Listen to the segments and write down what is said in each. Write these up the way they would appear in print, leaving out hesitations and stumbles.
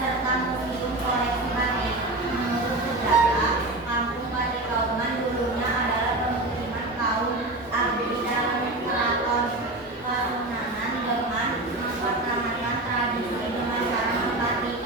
serta museum koleksi batik. Menurut sejarah, kampung Batik Kauman dulunya adalah pemukiman kaum abdi dalam keraton Karunanan dengan mempertahankan tradisi dengan cara membatik.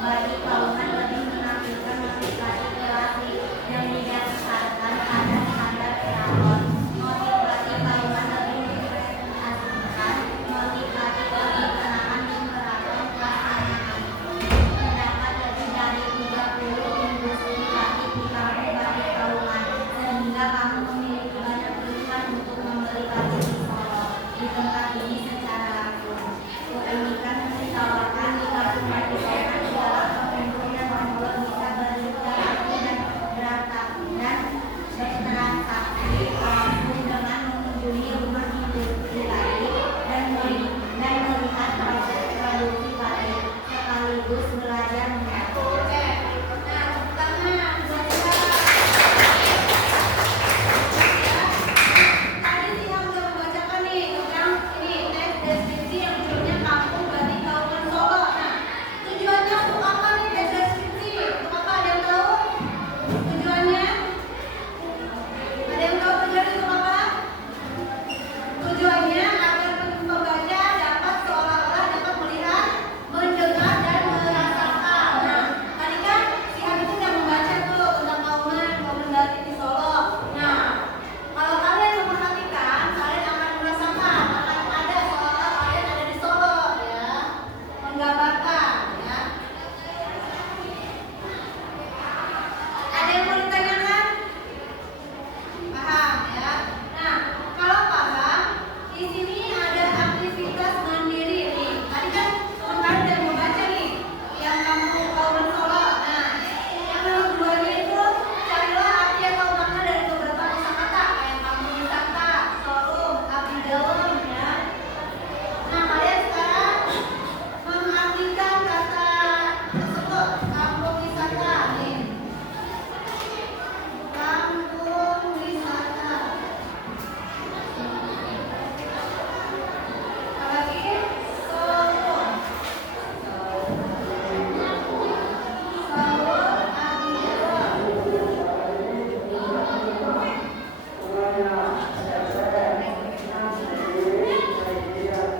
Batik Kauman lebih menampilkan motif batik klasik yang didasarkan pada standar keraton. Motif batik Kauman lebih mempresentasikan motif batik lebih kenakan di keraton Kasenahan. Terdapat lebih dari 30 industri batik di kampung Batik Kauman, sehingga kamu memiliki banyak pilihan untuk membeli batik di Solo. Di tempat ini secara langsung, keunikan yang ditawarkan di kampung Batik Kauman adalah pengunjung yang membuat bisa berinteraksi dan bertransaksi langsung dengan mengunjungi rumah industri batik dan melihat proses produksi batik, sekaligus belajar membatik. Tadi sih yang udah membacakan nih tentang ini teks deskripsi yang judulnya Kampung Batik Kauman Solo. Nah, tujuannya untuk apa nih teks deskripsi? Untuk apa? Ada yang tahu? Tujuannya? Ada yang tahu tujuannya untuk apa? Tujuannya agar pembaca dapat seolah-olah dapat melihat, mendengar dan merasakan. Nah, tadi kan si Habib udah membaca tuh tentang Kauman Batik di Solo. Nah, kalau kalian memperhatikan, kalian akan merasakan, akan ada seolah kalian ada di Solo, ya, menggambarkan, ya. Ada yang mau ditanyakan? Paham, ya. Nah, kalau paham, di sini ada aktivitas mandiri nih. Tadi kan kalian udah membaca nih, yang Kampung Kauman Solo. Nah, yang nomor 2-nya itu carilah arti atau makna dari beberapa kosakata kayak kampung wisata, showroom, abdi dalam, ya. Nah, kalian sekarang mengartikan kata tersebut, kampung wisata nih. Kampung wisata. Apalagi showroom. Showroom abdi dalam.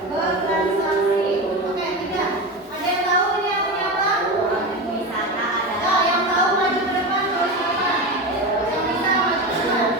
Bertransaksi. Oke, tidak. Ada yang tahu ini artinya apa? Wisata adalah yang tahu maju ke depan, terus ke depan. Yang bisa maju ke depan.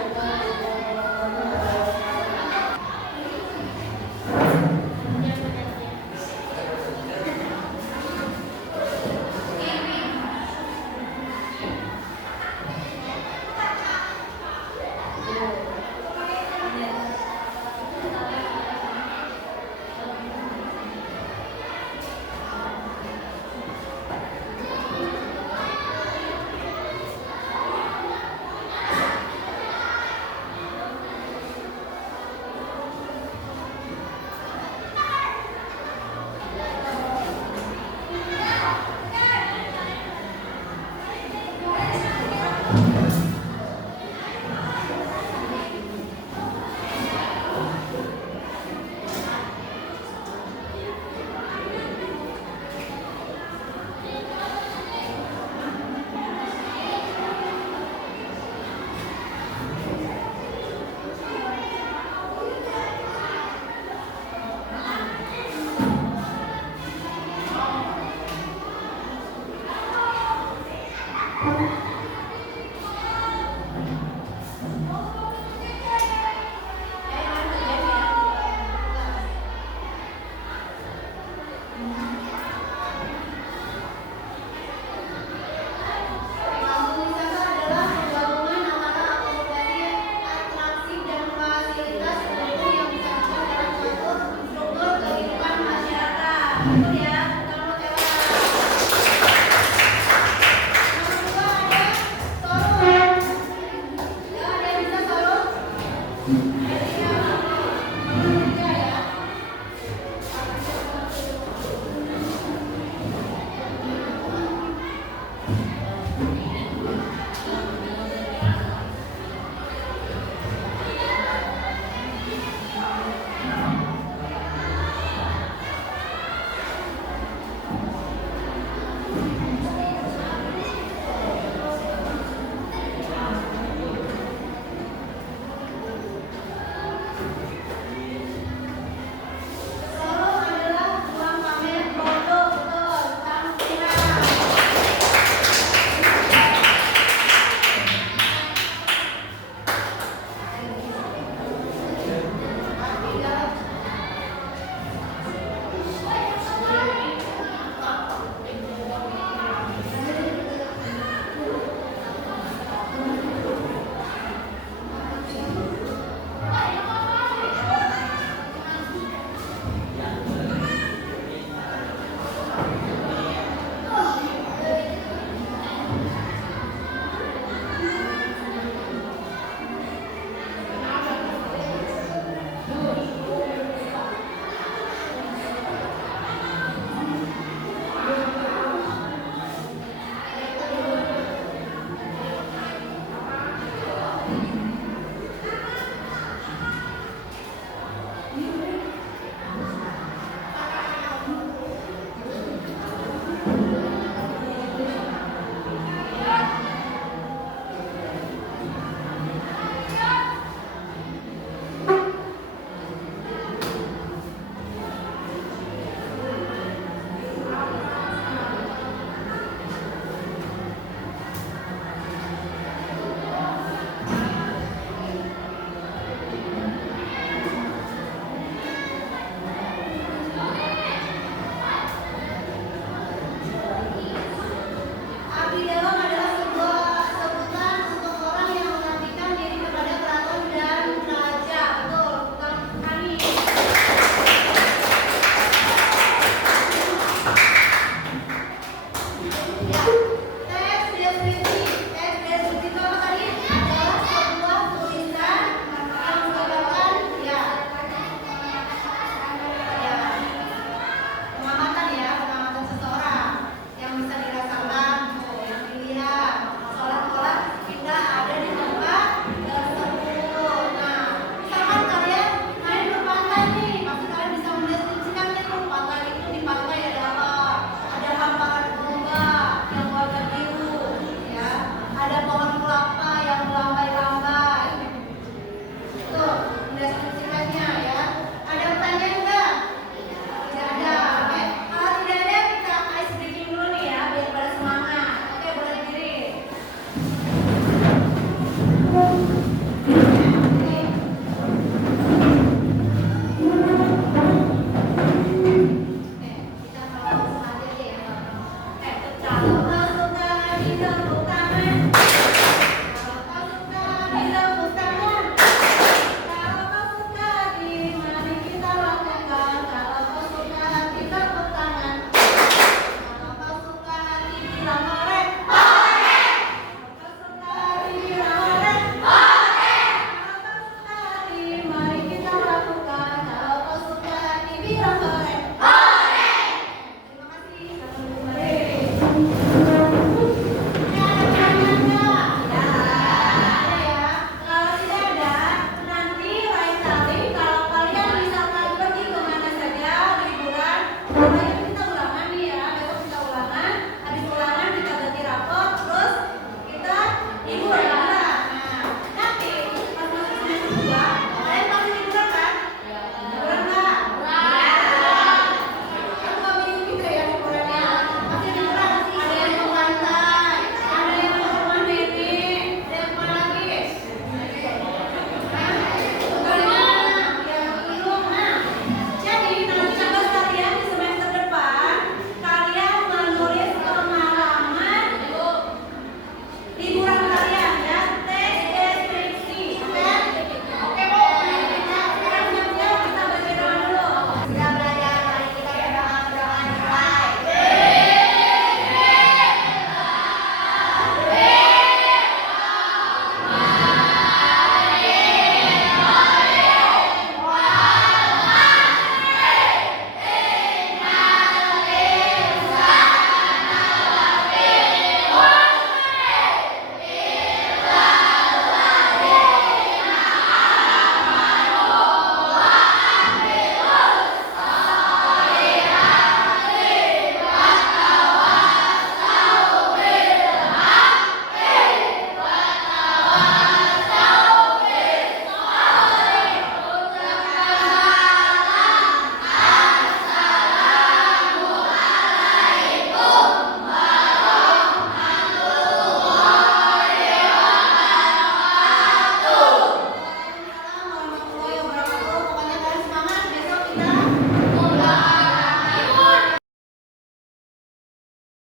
Kampung wisata adalah penggabungan antara akomodasi, atraksi, dan fasilitas pendukung yang bisa masuk dalam suatu struktur kehidupan masyarakat. Betul ya?